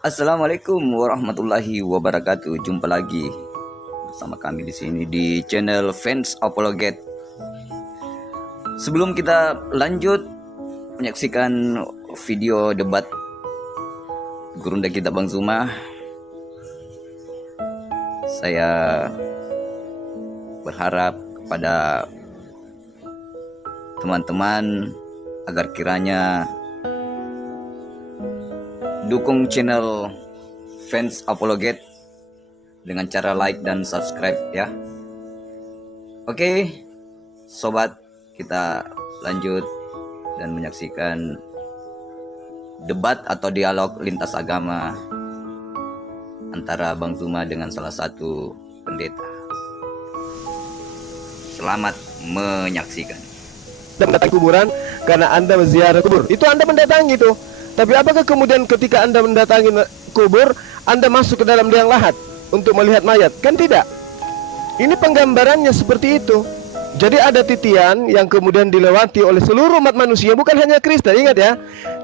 Assalamualaikum warahmatullahi wabarakatuh. Jumpa lagi bersama kami di sini di channel Fans Apologet. Sebelum kita lanjut menyaksikan video debat gurunda kita Bang Zuma, saya berharap kepada teman-teman agar kiranya dukung channel Fans Apologet dengan cara like dan subscribe ya. Oke, sobat, kita lanjut dan menyaksikan debat atau dialog lintas agama antara Bang Zuma dengan salah satu pendeta. Selamat menyaksikan. Anda mendatangi kuburan karena Anda menziarah kubur. Itu Anda mendatangi itu. Tapi apakah kemudian ketika Anda mendatangi kubur, Anda masuk ke dalam liang lahat untuk melihat mayat? Kan tidak. Ini penggambarannya seperti itu. Jadi ada titian yang kemudian dilewati oleh seluruh umat manusia, bukan hanya Kristen. Ingat ya,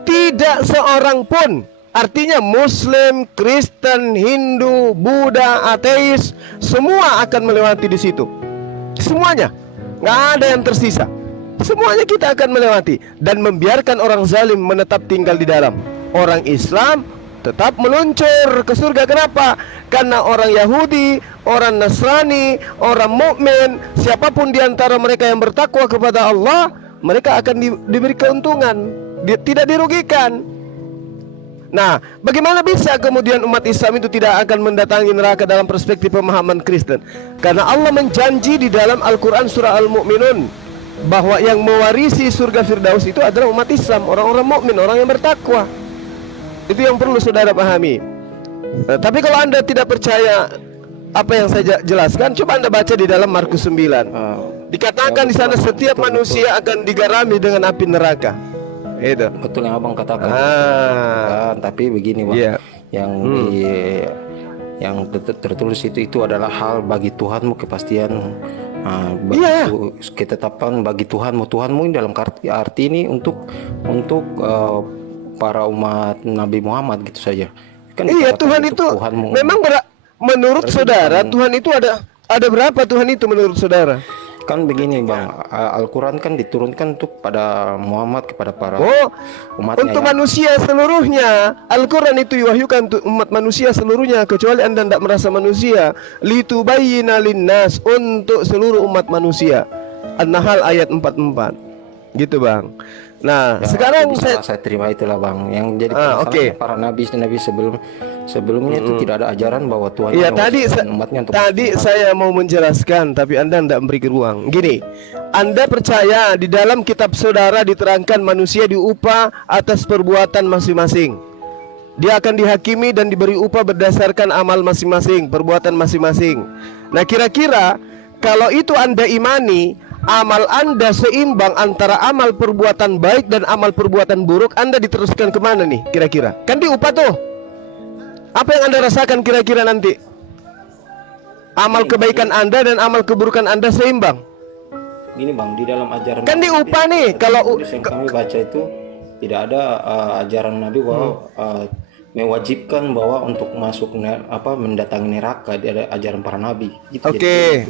tidak seorang pun, artinya Muslim, Kristen, Hindu, Buddha, ateis, semua akan melewati di situ. Semuanya, nggak ada yang tersisa. Semuanya kita akan melewati dan membiarkan orang zalim menetap tinggal di dalam. Orang Islam tetap meluncur ke surga. Kenapa? Karena orang Yahudi, orang Nasrani, orang mukmin, siapapun di antara mereka yang bertakwa kepada Allah, mereka akan diberi keuntungan, tidak dirugikan. Nah, bagaimana bisa kemudian umat Islam itu tidak akan mendatangi neraka dalam perspektif pemahaman Kristen? Karena Allah menjanji di dalam Al-Quran surah Al-Mu'minun bahwa yang mewarisi surga Firdaus itu adalah umat Islam, orang-orang mukmin, orang yang bertakwa. Itu yang perlu saudara pahami. Tapi kalau Anda tidak percaya apa yang saya jelaskan, coba Anda baca di dalam Markus 9. Dikatakan di sana setiap manusia akan digarami dengan api neraka. Itu Betul yang abang katakan. Tapi begini bang, Iya. yang tertulis itu adalah hal bagi Tuhanmu kepastian. Iya. Ketetapan bagi Tuhanmu ini dalam arti ini untuk para umat Nabi Muhammad gitu saja. Kan Iya, dikatakan Tuhan itu Tuhanmu. memang menurut saudara Tuhan itu ada berapa Tuhan itu menurut saudara? Kan begini bang, Al-Quran kan diturunkan untuk pada Muhammad, kepada para umatnya untuk ya. manusia seluruhnya. Al-Quran itu diwahyukan untuk umat manusia seluruhnya, kecuali Anda tidak merasa manusia. Litubayyina linnas, untuk seluruh umat manusia. An-Nahl ayat 44. Gitu bang. Nah, Ya, sekarang saya terima itulah bang. Yang jadi permasalahannya para nabi sebelumnya itu tidak ada ajaran bahwa Tuhan iya, umatnya untuk tadi saya mau menjelaskan, tapi Anda tidak memberi ruang. Gini, Anda percaya di dalam kitab saudara diterangkan manusia diupah atas perbuatan masing-masing. Dia akan dihakimi dan diberi upah berdasarkan amal masing-masing, perbuatan masing-masing. Nah, kira-kira kalau itu Anda imani, amal Anda seimbang antara amal perbuatan baik dan amal perbuatan buruk, Anda diteruskan kemana nih kira-kira? Kan diupah tuh. Apa yang Anda rasakan kira-kira nanti? Amal kebaikan Anda dan amal keburukan Anda seimbang. Gini bang, di dalam ajaran Kan diupah nih. Kalau yang kami baca itu tidak ada ajaran Nabi bahwa mewajibkan bahwa untuk masuk mendatangi neraka. Dia ada ajaran para Nabi. Oke.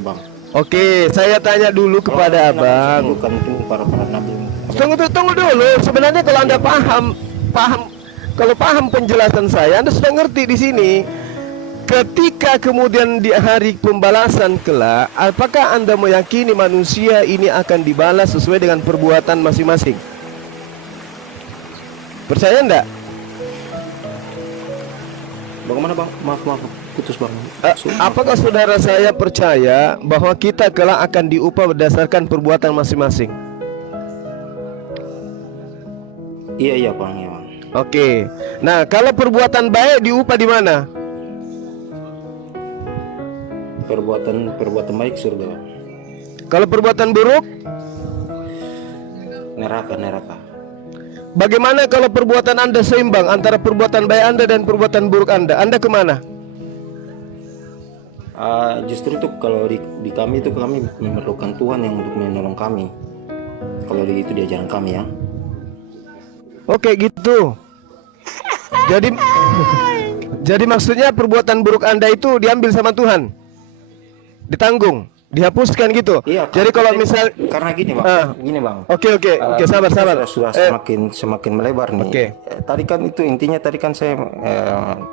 Oke, saya tanya dulu kepada abang. Bukan para Nabi. Tunggu dulu. Sebenarnya kalau Anda paham penjelasan saya, Anda sudah ngerti di sini. Ketika kemudian di hari pembalasan kelak, apakah Anda meyakini manusia ini akan dibalas sesuai dengan perbuatan masing-masing? Percaya enggak? Bagaimana bang? Maaf putus bang. Apakah saudara saya percaya bahwa kita kelak akan diupah berdasarkan perbuatan masing-masing? Iya bang, ya bang. Oke. Nah, kalau perbuatan baik diupah di mana? Perbuatan baik surga. Kalau perbuatan buruk? Neraka. Bagaimana kalau perbuatan Anda seimbang antara perbuatan baik Anda dan perbuatan buruk Anda? Anda kemana? Justru itu kalau di kami itu kami memerlukan Tuhan yang untuk menolong kami. Kalau itu di ajaran kami ya. Oke gitu. Jadi Jadi maksudnya perbuatan buruk Anda itu diambil sama Tuhan, ditanggung, dihapuskan gitu. Iya. Jadi kalau misal Karena gini bang, Oke, sabar. Sudah semakin melebar nih. Oke. Tadi kan itu intinya, tadi kan saya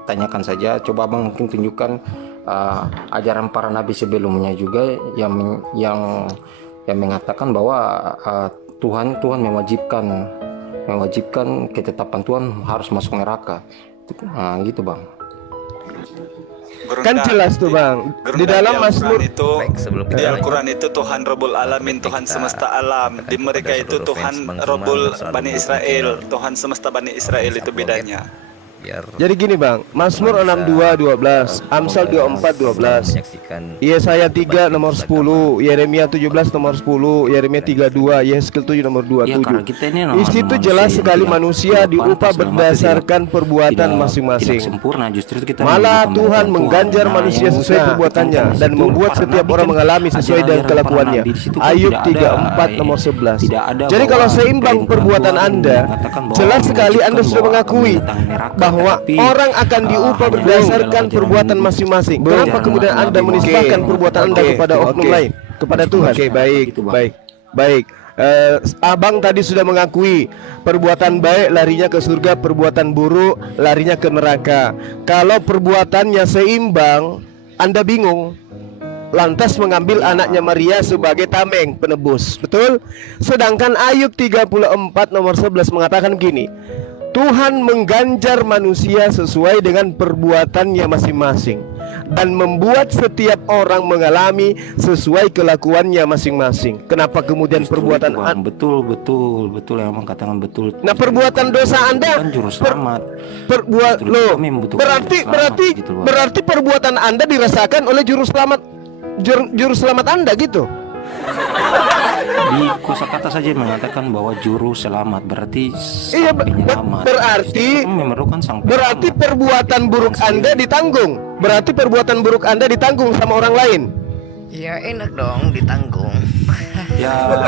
tanyakan saja. Coba abang mungkin tunjukkan ajaran para nabi sebelumnya juga yang mengatakan bahwa Tuhan mewajibkan ketetapan Tuhan harus masuk neraka. Gitu bang. Kan jelas tuh bang, di dalam Mazmur itu, sebelum di kita Al-Quran itu Tuhan Rabbul Alamin, Tuhan semesta alam. Di mereka itu Tuhan Rabbul Bani Israel, Tuhan semesta Bani Israel, itu bedanya. Jadi gini bang, Mazmur 62:12, Amsal 24:12, Yesaya 3 nomor 10, Yeremia 17 nomor 10, Yeremia 32, Yeskel 7 nomor 27. Di situ jelas sekali manusia diupah berdasarkan perbuatan masing-masing. Malah Tuhan mengganjar manusia sesuai perbuatannya dan membuat setiap orang mengalami sesuai dengan kelakuannya. Ayub 34 nomor 11. Jadi kalau seimbang perbuatan Anda, jelas sekali Anda sudah mengakui bahwa orang akan diupah berdasarkan perbuatan masing-masing. Kenapa kemudian Anda menisbahkan perbuatan Anda kepada oknum lain, kepada Tuhan? Oke, baik. Abang tadi sudah mengakui perbuatan baik larinya ke surga, perbuatan buruk larinya ke neraka. Kalau perbuatannya seimbang, Anda bingung, lantas mengambil anaknya Maria sebagai tameng penebus. Betul? Sedangkan Ayub 34 nomor 11 mengatakan gini, Tuhan mengganjar manusia sesuai dengan perbuatannya masing-masing dan membuat setiap orang mengalami sesuai kelakuannya masing-masing. Kenapa kemudian perbuatan betul yang mengatakan betul. Nah, perbuatan dosa Anda kan juru selamat. Berarti perbuatan Anda dirasakan oleh juru selamat Anda gitu. Di kosakata saja mengatakan bahwa juru selamat, berarti penyelamat. Berarti perbuatan buruk Anda ditanggung. Berarti perbuatan buruk Anda ditanggung sama orang lain. Ya enak dong ditanggung. Ya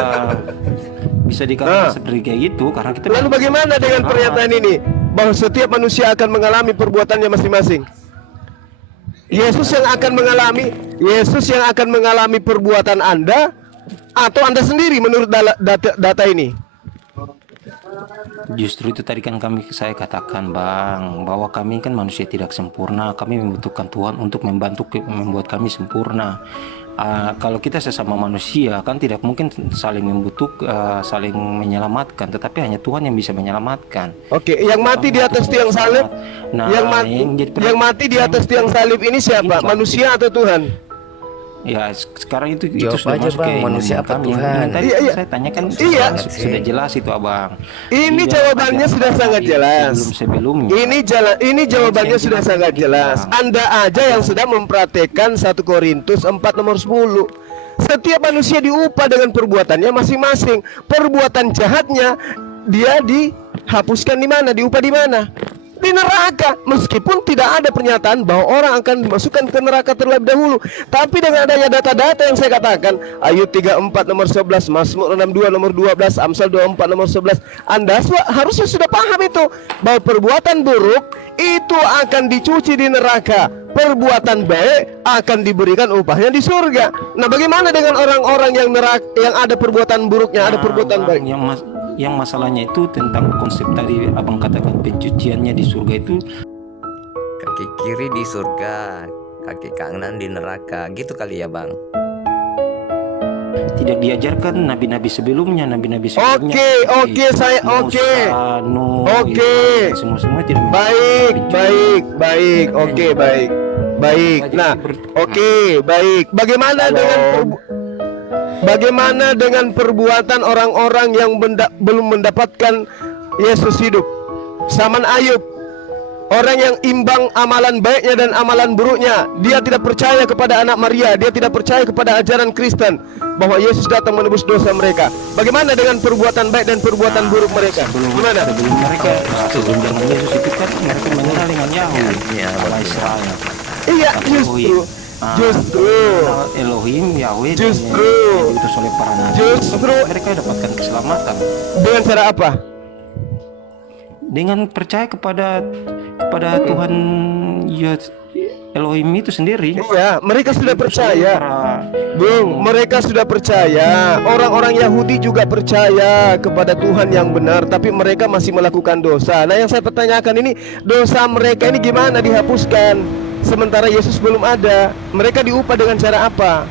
bisa dikatakan seperti kayak gitu karena kita. Lalu bagaimana dengan pernyataan ini bahwa setiap manusia akan mengalami perbuatannya masing-masing? Yesus yang akan mengalami perbuatan Anda atau Anda sendiri menurut data ini? Justru itu tadi kan saya katakan bang, bahwa kami kan manusia tidak sempurna. Kami membutuhkan Tuhan untuk membuat kami sempurna. Kalau kita sesama manusia kan tidak mungkin saling saling menyelamatkan, tetapi hanya Tuhan yang bisa menyelamatkan. Oke, yang mati di atas tiang salib, yang mati di atas tiang salib ini siapa? Manusia atau Tuhan? Ya sekarang itu sudah masuk bang, manusia apa Tuhan? Tadi saya tanyakan sudah jelas itu abang. Ini jawabannya sudah sangat jelas. Sebelumnya. Ini jawabannya sudah sangat jelas. Anda aja yang sudah mempraktekkan 1 Korintus 4 nomor 10. Setiap manusia diupah dengan perbuatannya masing-masing. Perbuatan jahatnya dia dihapuskan di mana? Diupah di mana? Di neraka. Meskipun tidak ada pernyataan bahwa orang akan dimasukkan ke neraka terlebih dahulu, tapi dengan adanya data-data yang saya katakan, Ayub 34 nomor 11, Mazmur 62 nomor 12, Amsal 24 nomor 11, Anda harusnya sudah paham itu, bahwa perbuatan buruk itu akan dicuci di neraka, perbuatan baik akan diberikan upahnya di surga. Nah, bagaimana dengan orang-orang yang ada perbuatan buruknya, ada perbuatan baik? Yang masalahnya itu tentang konsep tadi abang katakan pencuciannya di surga itu, kaki kiri di surga, kaki kanan di neraka, gitu kali ya bang. Tidak diajarkan nabi-nabi sebelumnya. Oke, semua tidak. Baik. Nah, baik. Bagaimana dengan perbuatan orang-orang yang belum mendapatkan Yesus hidup? Zaman Ayub, orang yang imbang amalan baiknya dan amalan buruknya. Dia tidak percaya kepada anak Maria, dia tidak percaya kepada ajaran Kristen bahwa Yesus datang menebus dosa mereka. Bagaimana dengan perbuatan baik dan perbuatan buruk mereka? Sebelum mereka sebelum zaman Yesus itu kan mereka mengenal dengan Yahweh, Allah Israel. Iya, justru Elohim, Yahweh, diutus oleh para nabi. Mereka dapatkan keselamatan. Dengan cara apa? Dengan percaya kepada Tuhan ya Elohim itu sendiri. Iya, mereka sudah percaya. Bung, mereka sudah percaya. Orang-orang Yahudi juga percaya kepada Tuhan yang benar, tapi mereka masih melakukan dosa. Nah, yang saya pertanyakan ini, dosa mereka ini gimana dihapuskan? Sementara Yesus belum ada. Mereka diupah dengan cara apa?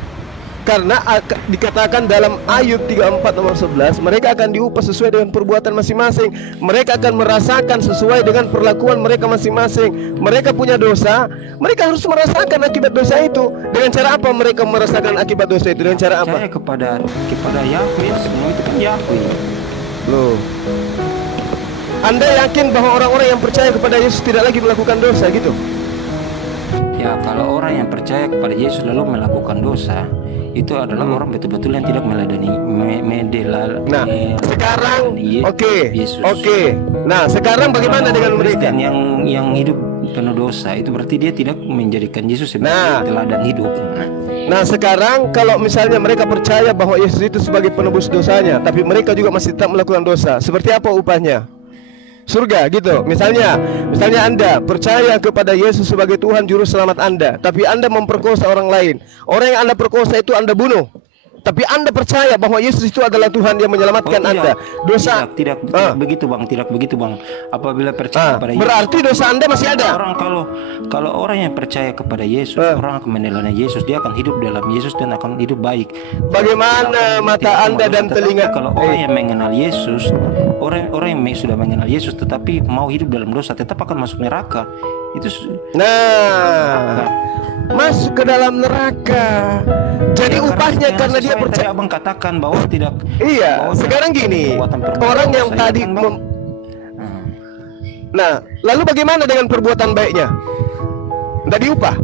Karena dikatakan dalam Ayub 34 nomor 11, mereka akan diupah sesuai dengan perbuatan masing-masing. Mereka akan merasakan sesuai dengan perlakuan mereka masing-masing. Mereka punya dosa, mereka harus merasakan akibat dosa itu. Dengan cara apa mereka merasakan akibat dosa itu? Dengan cara apa? Percaya kepada Yahweh, semua itu kan Yahweh. Loh, Anda yakin bahwa orang-orang yang percaya kepada Yesus tidak lagi melakukan dosa gitu? Ya, kalau orang yang percaya kepada Yesus lalu melakukan dosa, itu adalah orang betul-betul yang tidak meladani Nah, sekarang Yesus. Oke. Nah, sekarang bagaimana dengan mereka Kristen yang hidup penuh dosa? Itu berarti dia tidak menjadikan Yesus sebagai teladan hidup. Nah, sekarang kalau misalnya mereka percaya bahwa Yesus itu sebagai penebus dosanya, tapi mereka juga masih tetap melakukan dosa, seperti apa upahnya? Surga gitu. Misalnya Anda percaya kepada Yesus sebagai Tuhan Juru Selamat Anda, tapi Anda memperkosa orang lain. Orang yang Anda perkosa itu Anda bunuh, tapi Anda percaya bahwa Yesus itu adalah Tuhan yang menyelamatkan Anda. Dosa tidak begitu Bang. Apabila percaya kepada Yesus, berarti dosa Anda masih ada. Orang kalau orang yang percaya kepada Yesus, orang akan meneladani Yesus, dia akan hidup dalam Yesus dan akan hidup baik. Bagaimana mata Anda dan telinga? Kalau orang yang mengenal Yesus, orang yang sudah mengenal Yesus tetapi mau hidup dalam dosa, tetap akan masuk neraka. Itu masuk ke dalam neraka. Jadi upahnya karena dia percaya. Abang katakan bahwa tidak. Iya. Bahwa sekarang gini, orang yang tadi Nah, lalu bagaimana dengan perbuatan baiknya? Nggak diupah.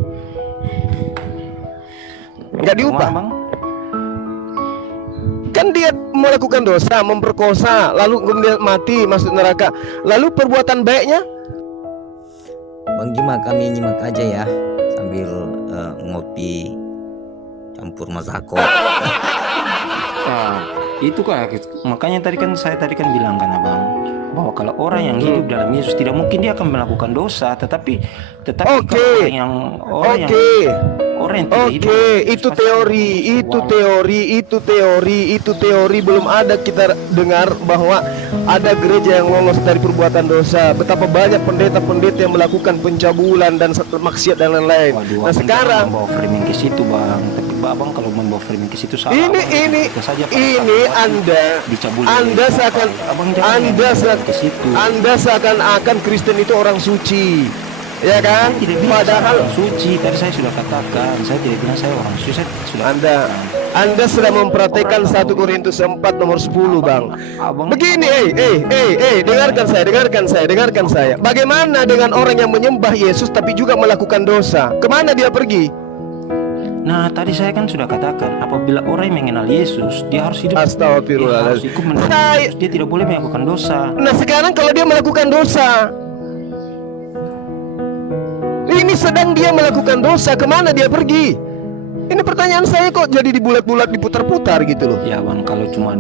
Nggak diupah. Kan dia melakukan dosa, memperkosa, lalu kemudian mati, masuk neraka. Lalu perbuatan baiknya? Bang Juma, kami nyimak aja ya sambil ngopi campur masako. Itu kan makanya saya tadi kan bilang kan Abang, bahwa kalau orang yang hidup dalam Yesus tidak mungkin dia akan melakukan dosa, tetapi kalau orang yang tidak hidup, itu teori belum ada kita dengar bahwa ada gereja yang lolos dari perbuatan dosa. Betapa banyak pendeta-pendeta yang melakukan pencabulan dan maksiat dan lain-lain. Nah, sekarang membawa framing ke situ Bang, tapi Abang kalau membawa framing ke situ salah. Ini Anda seakan-akan Kristen itu orang suci, ya kan? Padahal orang suci. Tadi saya sudah katakan, saya tidak bilang saya orang suci. Saya sudah Anda sudah mempraktekkan 1 Korintus 4 nomor 10 Bang. Begini, dengarkan saya. Bagaimana dengan orang yang menyembah Yesus tapi juga melakukan dosa? Kemana dia pergi? Nah, tadi saya kan sudah katakan, apabila orang yang mengenal Yesus, dia harus hidup. Astagfirullahaladzim. Dia tidak boleh melakukan dosa. Nah, sekarang kalau dia melakukan dosa, ini sedang dia melakukan dosa, kemana dia pergi? Ini pertanyaan saya kok jadi dibulat-bulat, diputar-putar gitu loh. Ya Bang, kalau cuma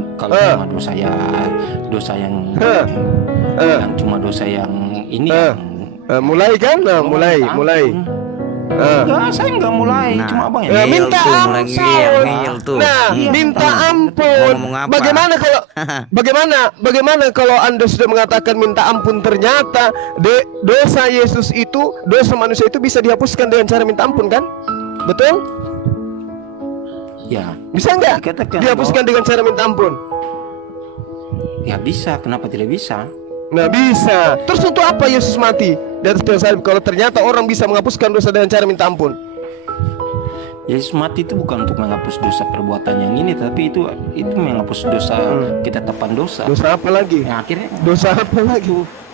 dosa yang cuma dosa yang ini mulai kan? Mulai. Enggak, saya enggak mulai. Cuma Abang ya minta ampun. Minta ampun. Bagaimana kalau Anda sudah mengatakan minta ampun, ternyata dosa Yesus itu, dosa manusia itu bisa dihapuskan dengan cara minta ampun kan? Betul? Ya. Bisa nggak dihapuskan dengan cara minta ampun? Ya bisa, kenapa tidak bisa? Nah bisa. Terus untuk apa Yesus mati di atas kayu salib kalau ternyata orang bisa menghapuskan dosa dengan cara minta ampun? Yesus mati itu bukan untuk menghapus dosa perbuatan yang ini, tapi itu menghapus dosa ketetapan dosa. Dosa apa lagi? Yang akhirnya dosa apa lagi?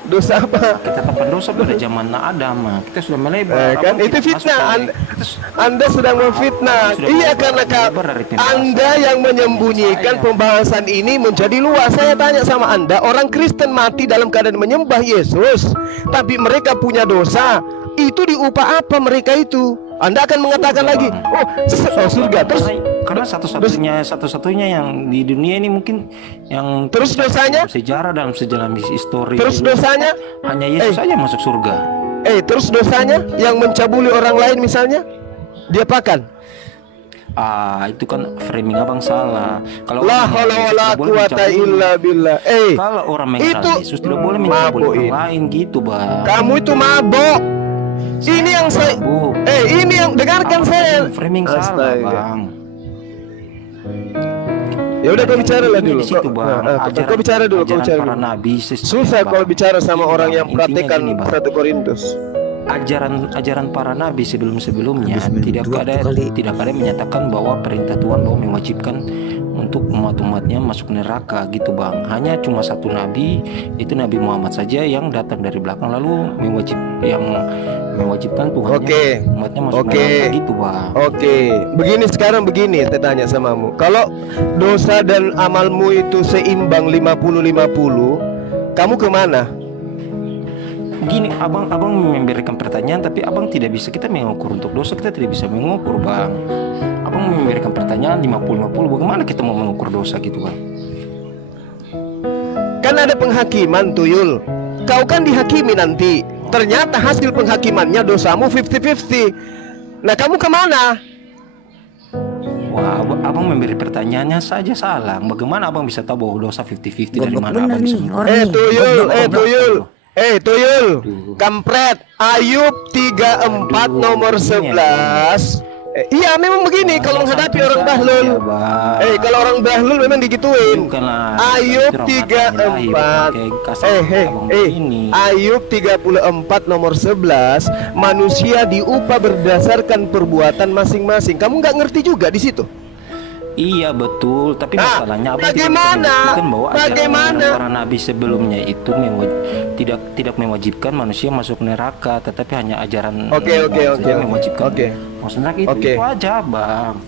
Dosa apa? Ketetapan dosa pada zaman Adam. Kita sudah melebar. Kan itu fitnah. Anda sedang memfitnah. Iya, karena Anda yang menyembunyikan pembahasan ini menjadi luas. Saya tanya sama Anda, orang Kristen mati dalam keadaan menyembah Yesus, tapi mereka punya dosa. Itu diupah apa mereka itu? Anda akan mengatakan lagi, surga. Terus karena satu-satunya yang di dunia ini mungkin yang terus dosanya sejarah dalam sejarah histori. Terus dosanya hanya Yesus saja masuk surga. Terus dosanya yang mencabuli orang lain misalnya diapakan? Itu kan framing abang salah. Kalau La orang haula Yesus wala tidak boleh quwata mencabuli. illa billah. Kalau orang mengenal itu Yesus tidak boleh mencabuli mabuk orang ini. lain gitu bang. Kamu itu mabok. Ini yang saya mabuk. ini yang dengarkan Abang saya. tadi framing salah Astaga. bang. Ya udah kau bicara lah dulu. Di situ bang. Kau bicara dulu, kau ajaran bicara para dulu. nabi. Susah Bang. kalau bicara sama Ini, orang Bang, yang intinya praktekkan gini, Bang. 1 Korintus. Ajaran para nabi sebelumnya Habis minum tidak dua ada kali. menyatakan bahwa perintah Tuhan bahwa mewajibkan untuk umat-umatnya masuk neraka gitu bang. Hanya cuma satu nabi, itu Nabi Muhammad saja yang datang dari belakang lalu mewajibkan Tuhan umatnya masuk neraka gitu bang. Sekarang begini saya tanya samamu. Kalau dosa dan amalmu itu seimbang 50-50, kamu kemana? Gini, abang memberikan pertanyaan tapi abang tidak bisa, kita mengukur untuk dosa, kita tidak bisa mengukur bang. Abang memberikan pertanyaan 50-50, bagaimana kita mau mengukur dosa gitu bang? Kan ada penghakiman Tuyul. Kau kan dihakimi nanti. Ternyata hasil penghakimannya dosamu 50-50. Nah kamu kemana? Wah, abang memberi pertanyaannya saja salah. Bagaimana abang bisa tahu bahwa dosa 50-50 dari mana abang bisa? Tuyul, kampret. Ayub 34 nomor 11. Iya memang begini kalau menghadapi orang bahlul. Kalau orang bahlul memang digituin. Ayub 34. Ayub 34 nomor 11. Manusia diupah berdasarkan perbuatan masing-masing. Kamu nggak ngerti juga di situ? Iya betul, tapi masalahnya abang bagaimana? Bahwa ajaran para nabi sebelumnya itu tidak mewajibkan manusia masuk neraka, tetapi hanya ajaran mewajibkan masuk neraka itu aja bang.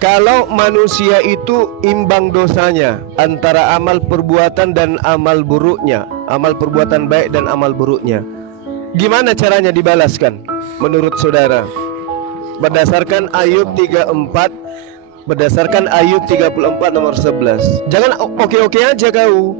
Kalau manusia itu imbang dosanya antara amal perbuatan dan amal buruknya, amal perbuatan baik dan amal buruknya, gimana caranya dibalaskan menurut saudara? Berdasarkan Ayub 34 nomor 11. Jangan oke aja kau.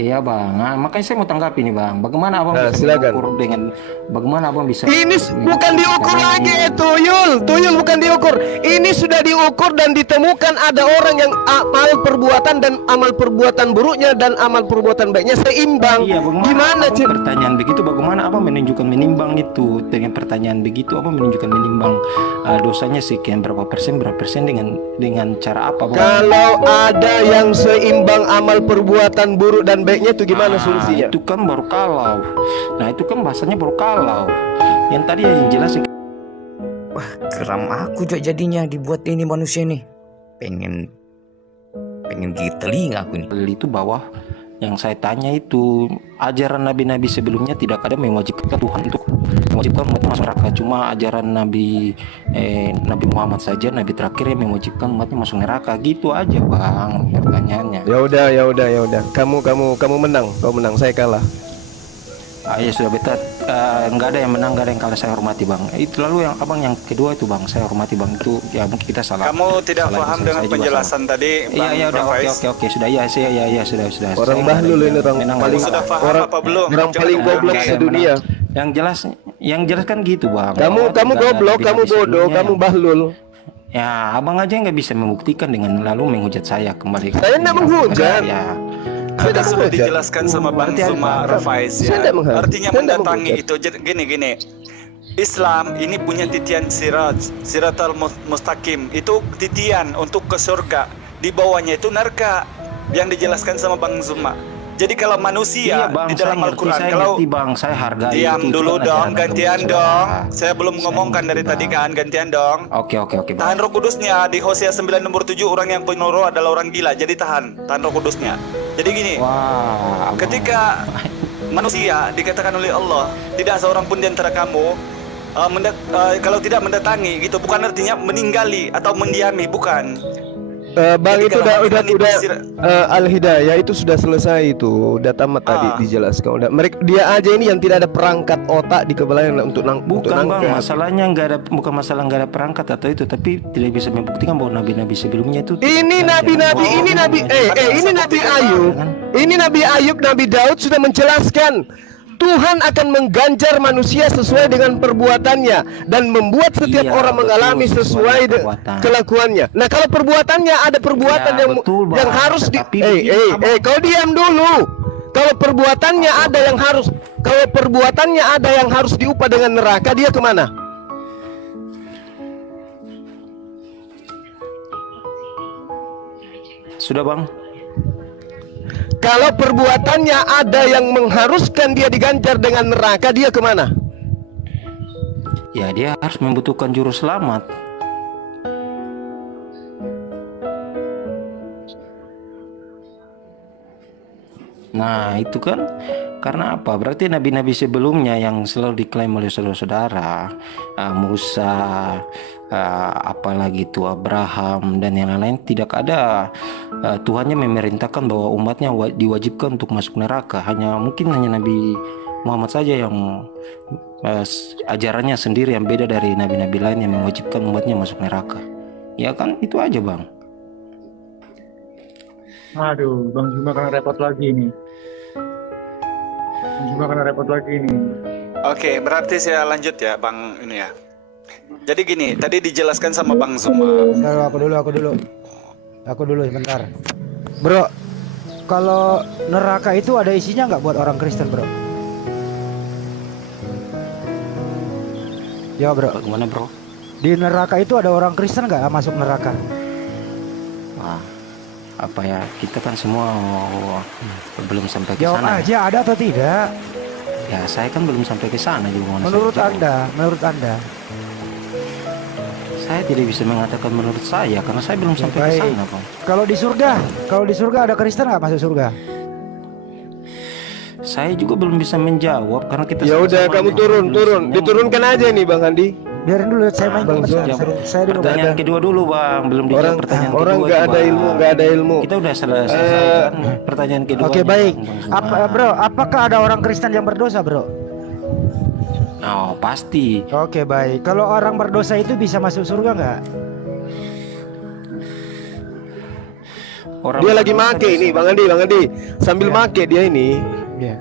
Iya bang, makanya saya mau tanggapi nih bang. Bagaimana abang bisa mengukur dengan bagaimana abang bisa? Ini bukan diukur lagi, Tuyul bukan diukur. Ini sudah diukur dan ditemukan ada orang yang amal perbuatan dan amal perbuatan buruknya dan amal perbuatan baiknya seimbang. Iya, gimana pertanyaan begitu? Bagaimana abang menunjukkan menimbang itu dengan pertanyaan begitu? Abang menunjukkan menimbang dosanya sekian berapa persen dengan cara apa? Bang? Kalau ada yang seimbang amal perbuatan buruk dan baiknya itu gimana solusinya? Itu kan baru kalau. Nah itu kan bahasanya baru kalau. Yang tadi yang jelas. Wah geram aku juga jadinya dibuat ini manusia nih. Pengen gigit telinga aku nih. Itu bawah yang saya tanya itu ajaran nabi-nabi sebelumnya tidak ada mewajibkan Tuhan untuk mewajibkan umat masuk neraka. Cuma ajaran Nabi Muhammad saja, nabi terakhir yang mewajibkan umatnya masuk neraka. Gitu aja bang pertanyaannya. Ya udah. Kamu menang, kau menang, saya kalah. Ya sudah beta, nggak ada yang menang, nggak ada yang kalah, saya hormati bang. Itu lalu yang abang yang kedua itu bang, saya hormati bang, itu ya mungkin kita salah. Kamu tidak paham dengan penjelasan tadi, Bang. Iya udah oke sudah sudah. Orang bahlul ini orang paling sudah paham apa belum? Orang paling goblok sedunia. Yang jelas kan gitu bang. Kamu goblok, kamu bodoh, kamu bahlul. Ya abang aja nggak bisa membuktikan dengan lalu menghujat saya kembali. Saya tidak menghujat. Ya. Karena sudah dijelaskan sama Bang Zuma Rafaiz ya. Artinya mendatangi itu gini. Islam ini punya titian siratal mustaqim. Itu titian untuk ke surga. Di bawahnya itu neraka yang dijelaskan sama Bang Zuma. Jadi kalau manusia bang, di dalam Al-Quran, kalau bang, saya hargai. Diam dulu dong, gantian dong. Saya belum Saya ngomongkan dari tadi kan, gantian dong. Oke. Tahan Roh Kudusnya di Hosea 9 nomor 7, orang yang penuh roh adalah orang gila. Jadi tahan Roh Kudusnya. Jadi gini, ketika manusia dikatakan oleh Allah, tidak seorang pun di antara kamu kalau tidak mendatangi gitu, bukan artinya meninggali atau mendiami, bukan. Bang, itu udah Al-Hidayah itu sudah selesai, itu udah tamat tadi dijelaskan. Udah dia aja ini yang tidak ada perangkat otak di kepalanya untuk bukan bang, masalahnya bukan masalah nggak ada perangkat atau itu, tapi tidak bisa membuktikan bahwa nabi-nabi sebelumnya itu ini Nabi Ayub, Nabi Daud sudah menjelaskan Tuhan akan mengganjar manusia sesuai dengan perbuatannya dan membuat setiap Iya, orang betul, mengalami sesuai sesuai dengan perbuatan. kelakuannya. Nah, kalau perbuatannya ada perbuatan Ya, betul, Bang. yang harus Tetapi begini, kau diam dulu. Kalau perbuatannya ada yang harus diupah dengan neraka, dia kemana? Sudah, Bang. Kalau perbuatannya ada yang mengharuskan dia diganjar dengan neraka, dia kemana? Ya, dia harus membutuhkan juru selamat. Nah, itu kan karena apa? Berarti nabi-nabi sebelumnya yang selalu diklaim oleh saudara-saudara, Musa, apalagi itu Abraham dan yang lain-lain, tidak ada Tuhannya memerintahkan bahwa umatnya diwajibkan untuk masuk neraka. Mungkin hanya Nabi Muhammad saja yang ajarannya sendiri yang beda dari nabi-nabi lain yang mewajibkan umatnya masuk neraka. Ya kan, itu aja, Bang. Aduh, Bang Zuma kena repot lagi nih. Oke, berarti saya lanjut ya, Bang ini ya. Jadi gini, tadi dijelaskan sama Bang Zuma. Aku dulu sebentar. Bro, kalau neraka itu ada isinya nggak buat orang Kristen, bro? Ya, bro. Bagaimana, bro? Di neraka itu ada orang Kristen nggak masuk neraka? Wah, apa ya, kita kan semua belum sampai ke Jawab sana. aja, ada atau tidak? Ya, saya kan belum sampai ke sana juga. Menurut Anda. Saya tidak bisa mengatakan menurut saya karena saya belum sampai ke sana, Bang. Kalau di surga ada Kristen nggak masuk surga? Saya juga belum bisa menjawab karena kita Ya udah, sama-sama kamu turun. Diturunkan aja nih, Bang Andi. Biarin dulu saya main Bang Zul. saya dulu. Pertanyaan kedua dulu, Bang. Belum dijawab pertanyaan kedua. Orang nggak ada Bang. ilmu, nggak ada ilmu. Kita udah selesaikan pertanyaan kedua. Oke, baik. Bro, apakah ada orang Kristen yang berdosa, bro? Oh, pasti. Oke, baik. Kalau orang berdosa itu bisa masuk surga nggak? Orang Dia lagi make ini, Bang Andi. Sambil make dia ini. Iya.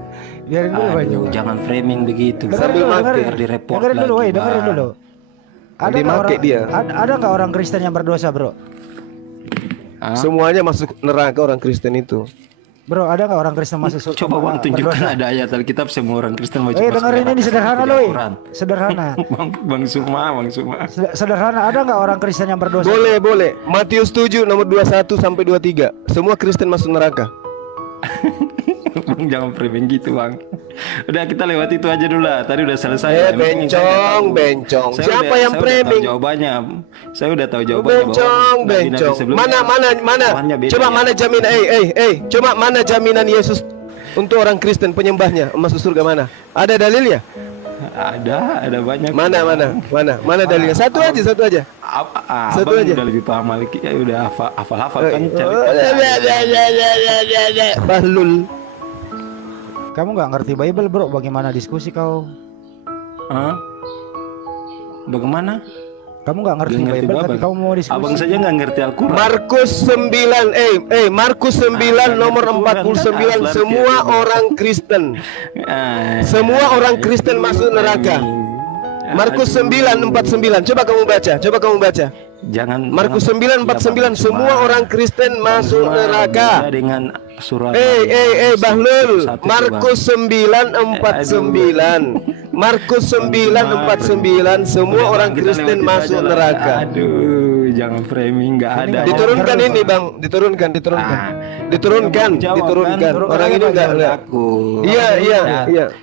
Biarin dulu, Bang. Aduh, jangan framing begitu. Sambil make. Biar direport Dengerin dulu, lagi, dengerin Bang. dulu. Ada Dia nggak make orang dia. ada nggak orang Kristen yang berdosa, bro? Hah? Semuanya masuk neraka orang Kristen itu. Bro, ada nggak orang Kristen masuk surga? Coba Bang tunjukkan berdosa? ada ayat Alkitab semua orang Kristen wajib masuk Dengerin neraka. ini sederhana, Di loh. Al-Quran. Sederhana. Bang Suma. Sederhana, ada nggak orang Kristen yang berdosa? Boleh. Matius 7 nomor 21 sampai 23. Semua Kristen masuk neraka. Bang jangan framing gitu, Bang. Udah, kita lewat itu aja dulu lah. Tadi udah selesai. Yang penting saya udah tahu. Bencong. Saya Siapa udah- yang saya udah tahu framing? jawabannya. Saya udah tahu jawabannya. Bencong. Mana? Tuhannya beda Coba ya. mana jaminan? Coba mana jaminan Yesus untuk orang Kristen penyembahnya masuk surga mana? Ada dalilnya? Ada banyak. Mana dalilnya? Satu aja. Satu Satu aja. aja. Udah lebih paham lagi. Ya udah hafal kan. Bahlul. Kamu nggak ngerti Bible, bro? Bagaimana diskusi kau? Hah? Bagaimana? Kamu nggak ngerti Nggak ngerti Bible, apa, tapi Bang? kamu mau diskusi. Abang saja nggak ngerti Al-Quran. Markus 9 Markus 9 nomor 49. Semua orang Kristen. Semua orang Kristen masuk neraka. Markus 9:49. Coba kamu baca. Jangan. Markus 9:49. Semua orang Kristen masuk neraka. Dengan surat. Bahlul. Satu, Markus 9:49. Markus 9:49. Semua orang Kristen masuk neraka. Aduh, jangan framing, nggak ada. Diturunkan ini, Bang. Diturunkan. Diturunkan. Orang ini enggak lihat. Iya.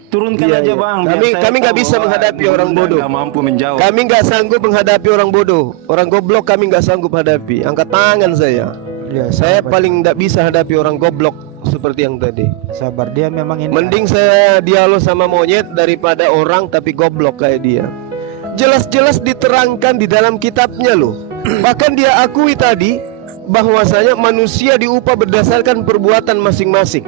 Turunkan Iya, aja, iya. Bang. biar saya Kami nggak tahu bisa bahwa menghadapi Bunda orang bodoh. nggak mampu menjawab. Kami nggak sanggup menghadapi orang bodoh. Orang goblok kami nggak sanggup hadapi. Angkat tangan saya. Ya, Saya sabar. paling nggak bisa hadapi orang goblok seperti yang tadi. Sabar, dia memang ini. Mending saya dialog sama monyet daripada orang tapi goblok kayak dia. Jelas-jelas diterangkan di dalam kitabnya loh. Bahkan dia akui tadi bahwasanya manusia diupah berdasarkan perbuatan masing-masing.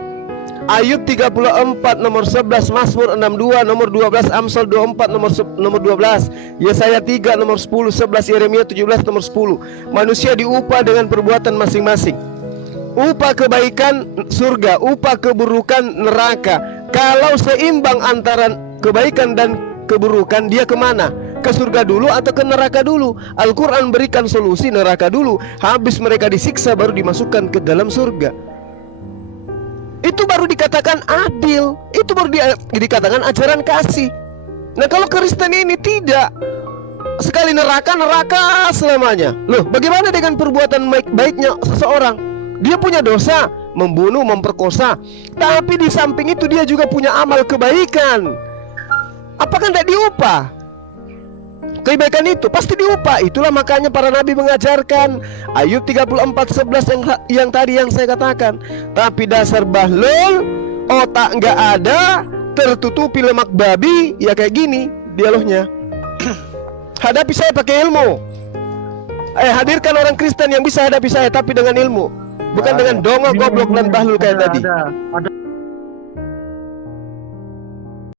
Ayub 34 nomor 11, Mazmur 62 nomor 12, Amsal 24 nomor 12, Yesaya 3 nomor 10, 11, Yeremia 17 nomor 10. Manusia diupah dengan perbuatan masing-masing. Upah kebaikan surga, upah keburukan neraka. Kalau seimbang antara kebaikan dan keburukan, dia kemana? Ke surga dulu atau ke neraka dulu? Al-Quran berikan solusi neraka dulu. Habis mereka disiksa baru dimasukkan ke dalam surga. Itu baru dikatakan adil. Itu baru dikatakan ajaran kasih. Nah kalau Kristen ini tidak, sekali neraka, neraka selamanya. Loh, bagaimana dengan perbuatan baiknya seseorang? Dia punya dosa, membunuh, memperkosa, tapi di samping itu dia juga punya amal kebaikan. Apakah tidak diupah? Kebaikan itu pasti diupah. Itulah makanya para nabi mengajarkan Ayub 34:11 yang tadi yang saya katakan. Tapi dasar bahlul, otak nggak ada, tertutupi lemak babi, ya kayak gini dialognya. Hadapi saya pakai ilmu. Hadirkan orang Kristen yang bisa hadapi saya tapi dengan ilmu, bukan dengan dongok, goblok dan bahlul kayak tadi. Ada